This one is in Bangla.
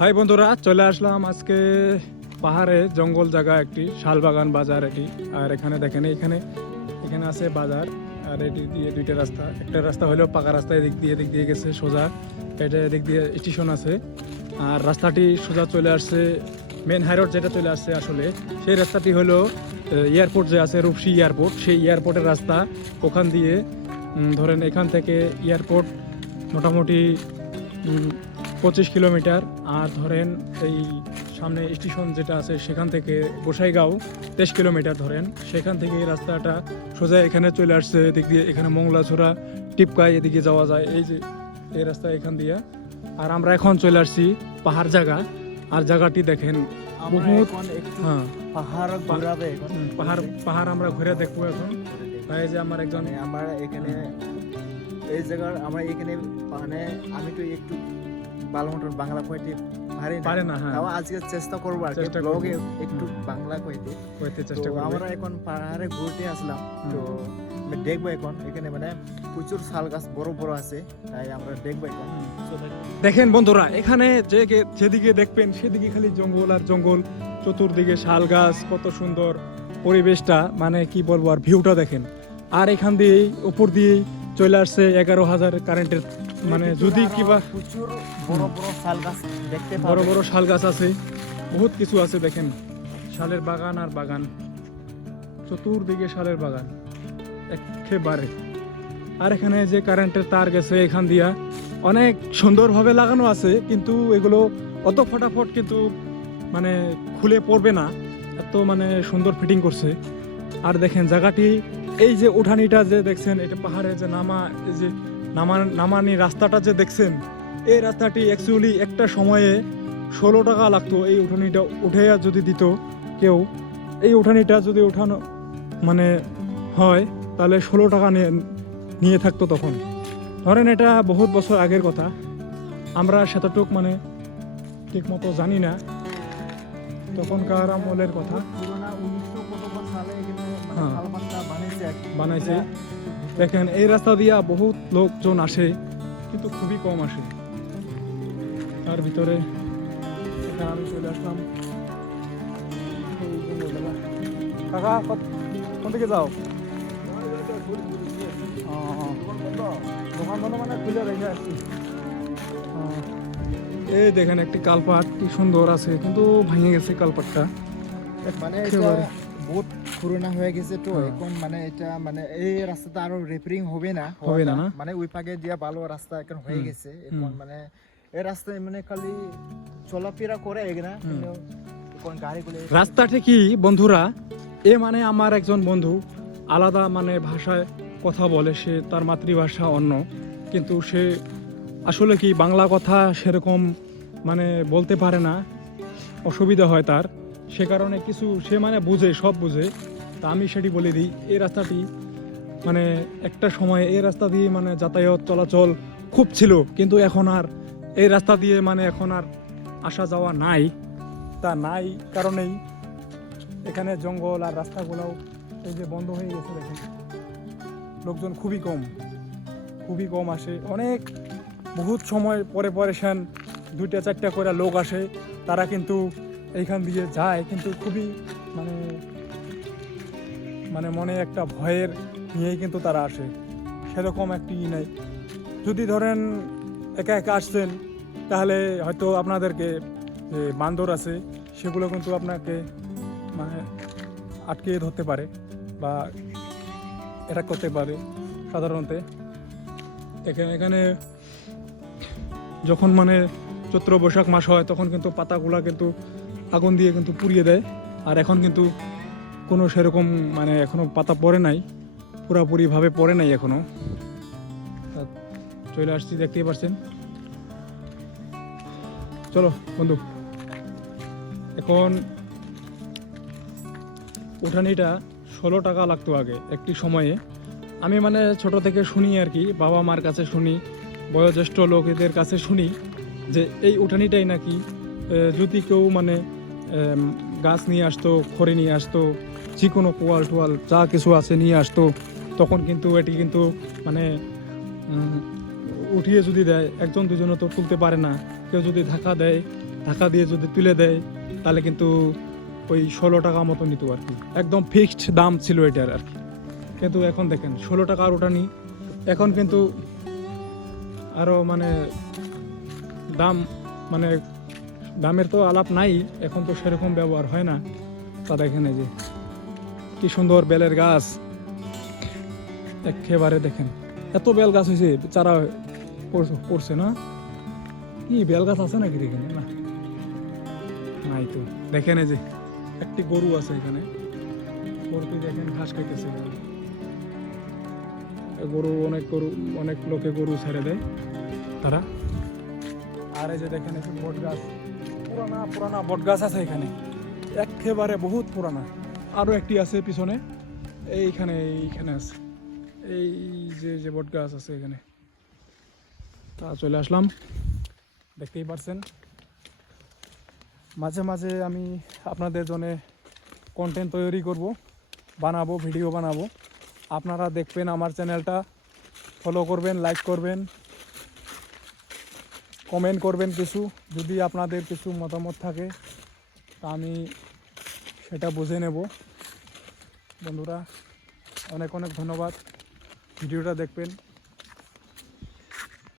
হাই বন্ধুরা, চলে আসলাম আজকে পাহাড়ে জঙ্গল জায়গা একটি, শালবাগান বাজার এটি। আর এখানে দেখেন, এখানে এখানে আছে বাজার, আর এটি দিয়ে দুইটা রাস্তা। একটা রাস্তা হলেও পাকা রাস্তা এদিক দিয়ে এদিক দিয়ে গেছে সোজা। এটা এদিক দিয়ে স্টেশন আছে। আর রাস্তাটি সোজা চলে আসছে, মেন হাইরোড যেটা চলে আসছে আসলে, সেই রাস্তাটি হলো এয়ারপোর্ট যে আছে, রূপসী এয়ারপোর্ট। সেই এয়ারপোর্টের রাস্তা, ওখান দিয়ে ধরেন এখান থেকে এয়ারপোর্ট মোটামুটি পঁচিশ কিলোমিটার আর ধরেন এই সামনে স্টেশন যেটা আছে সেখান থেকে গোসাইগাঁও তেইশ কিলোমিটার ধরেন। সেখান থেকে এই রাস্তাটা সোজা এখানে চলে আসছে এদিক দিয়ে এখানে মংলাছড়া টিপকাই এদিকে যাওয়া যায়। এই যে এই রাস্তা এখান দিয়ে। আর আমরা এখন চলে আসছি পাহাড় জায়গা আর জায়গাটি দেখেন বহুত হ্যাঁ। পাহাড় ঘোরাবে পাহাড় পাহাড় আমরা ঘুরে দেখব এখন। তাই যে আমার একজন মানে আমরা এখানে এই জায়গার আমরা এখানে মানে আমি তো একটু ভালো মতন বাংলা কইতে পারি না। পারে না হ্যাঁ। তাও আজকে চেষ্টা করব আর কি ব্লগে একটু বাংলা কইতে। কইতে চেষ্টা করব। আমরা এখন পাহাড়ে ঘুরতে আসলাম। তো দেখব এখন এখানে মানে প্রচুর শাল গাছ বড় বড় আছে তাই আমরা দেখব এখন। দেখেন বন্ধুরা এখানে যে যেদিকে দেখবেন সেদিকে খালি জঙ্গল আর জঙ্গল। চতুর্দিকে শাল গাছ কত সুন্দর পরিবেশটা মানে কি বলব আর ভিউটা দেখেন। আর এখান দিয়েই উপর দিয়েই চলে আসছে এগারো হাজার কারেন্টের মানে যদি কিবা বড় বড় শাল গাছ দেখতে বড় বড় শাল গাছ আছে বহুত কিছু আছে দেখেন শালের বাগান আর বাগান চতুর্দিকে শালের বাগান একেবারে। আর এখানে যে কারেন্টের তার গেছে এখান দিয়া অনেক সুন্দরভাবে লাগানো আছে কিন্তু এগুলো অত ফটাফট কিন্তু মানে খুলে পড়বে না এত মানে সুন্দর ফিটিং করছে। আর দেখেন জায়গাটি এই যে উঠানিটা যে দেখছেন এটা পাহাড়ে যে নামা এই যে নামা নামানি রাস্তাটা যে দেখছেন এই রাস্তাটি অ্যাকচুয়ালি একটা সময়ে ষোলো টাকা লাগতো। এই উঠানিটা উঠে যদি দিত কেউ এই উঠানিটা যদি উঠানো মানে হয় তাহলে ষোলো টাকা নিয়ে নিয়ে থাকতো তখন। ধরেন এটা বহুত বছর আগের কথা। আমরা সেতটুক মানে ঠিক মতো জানি না। তখনকার আমলের কথা। পুরোনো 1900 কত বছর সালে এখানে মানে হ্যাঁ। বানাইছে। দেখেন এই রাস্তা দিয়া বহুত লোকজন আসে কিন্তু খুবই কম আসে তার ভিতরে এখানে আমি চলে আসলাম কাকা কোন দিকে যাও। দোকান বন্ধ মানে খুলে রেখে আসছি এই দেখেন একটি কালপাট কি সুন্দর আছে কিন্তু ভেঙে গেছে কালপাটটা মানে। বহুত পুরোনা হয়ে গেছে তো হ্যাঁ। এখন মানে এটা মানে এই রাস্তাটা আরও রিপেয়ারিং হবে না হবে না, না? মানে ওই পাকে দিয়া ভালো রাস্তা এখন হয়ে গেছে এখন মানে এই রাস্তায় মানে খালি চলাফেরা করে। কিন্তু এখন গাড়িগুলো রাস্তাটি কি বন্ধুরা এ মানে আমার একজন বন্ধু আলাদা মানে ভাষায় কথা বলে সে তার মাতৃভাষা অন্য কিন্তু সে আসলে কি বাংলা কথা সেরকম মানে বলতে পারে না অসুবিধা হয় তার সে কারণে কিছু সে মানে বুঝে, সব বুঝে। তা আমি সেটি বলে দিই, এই রাস্তাটি মানে একটা সময় এই রাস্তা দিয়ে মানে যাতায়াত চলাচল খুব ছিল, কিন্তু এখন আর এই রাস্তা দিয়ে মানে এখন আর আসা যাওয়া নাই। তা নাই কারণেই এখানে জঙ্গল আর রাস্তাগুলোও এই যে বন্ধ হয়ে গেছে দেখেন। লোকজন খুবই কম খুবই কম আসে। অনেক বহুত সময় পরে পরে সেন দুইটা চারটা করে লোক আসে, তারা কিন্তু এইখান দিয়ে যায়, কিন্তু খুবই মানে মানে মনে একটা ভয়ের নিয়েই কিন্তু তারা আসে। সেরকম একটি ই নাই। যদি ধরেন একা একা আসছেন, তাহলে হয়তো আপনাদেরকে যে বান্দর আছে, সেগুলো কিন্তু আপনাকে মানে আটকে ধরতে পারে বা এটা করতে পারে সাধারণত। এখানে এখানে যখন মানে চৈত্র বৈশাখ মাস হয়, তখন কিন্তু পাতাগুলা কিন্তু আগুন দিয়ে কিন্তু পুড়িয়ে দেয়। আর এখন কিন্তু কোনো সেরকম মানে এখনও পাতা পড়ে নাই, পুরাপুরিভাবে পড়ে নাই এখনও। তা চলে আসছি, দেখতেই পারছেন। চলো, বন্ধু। এখন উঠানিটা ষোলো টাকা লাগতো আগে, একটি সময়ে। আমি মানে ছোট থেকে শুনি আর কি, বাবা মার কাছে শুনি, বয়োজ্যেষ্ঠ লোকেদের কাছে শুনি যে এই উঠানিটাই নাকি যদি কেউ মানে গাছ নিয়ে আসতো, খড়ি নিয়ে আসতো যে কোনো পোয়াল টোয়াল, যা কিছু আছে নিয়ে আসতো, তখন কিন্তু এটি কিন্তু মানে উঠিয়ে যদি দেয়, একজন দুজনে তো তুলতে পারে না। কেউ যদি ধাক্কা দেয়, ধাক্কা দিয়ে যদি তুলে দেয়, তাহলে কিন্তু ওই ষোলো টাকা মতো নিত আর কি। একদম ফিক্সড দাম ছিল এটার আর কি। কিন্তু এখন দেখেন, ষোলো টাকা আর ওটা নি এখন কিন্তু আরও মানে দাম মানে দামের তো আলাপ নাই, এখন তো সেরকম ব্যবহার হয় না। তা দেখেন এই যে, কি সুন্দর বেলের গাছ। একেবারে দেখেন, এত বেল গাছ হয়েছে, চারা পড়ছে- না? কি বেল গাছ আছে নাকি দেখেন? না। নাই তো। দেখেন এই যে, একটি গরু আছে এখানে। গরুটি দেখেন ঘাস খাইতেছে। গরু অনেক গরু, অনেক লোকে গরু ছেড়ে দেয় তারা। আর এই যে দেখেন যে বট গাছ। পুরানা পুরানা বট গাছ আছে এখানে। একেবারে বহুত পুরানা। আরও একটি আছে পিছনে। এইখানে এইখানে আছে। এই যে যে বট গাছ আছে এখানে। তা চলে আসলাম। দেখতেই পারছেন। মাঝে মাঝে আমি আপনাদের জন্য কন্টেন্ট তৈরি করব। বানাবো ভিডিও বানাবো। আপনারা দেখবেন আমার চ্যানেলটা ফলো করবেন লাইক করবেন। কমেন্ট করবেন কিছু, যদি আপনাদের কিছু মতামত থাকে, তা আমি সেটা বুঝে নেব। বন্ধুরা, অনেক অনেক ধন্যবাদ। ভিডিওটা দেখবেন।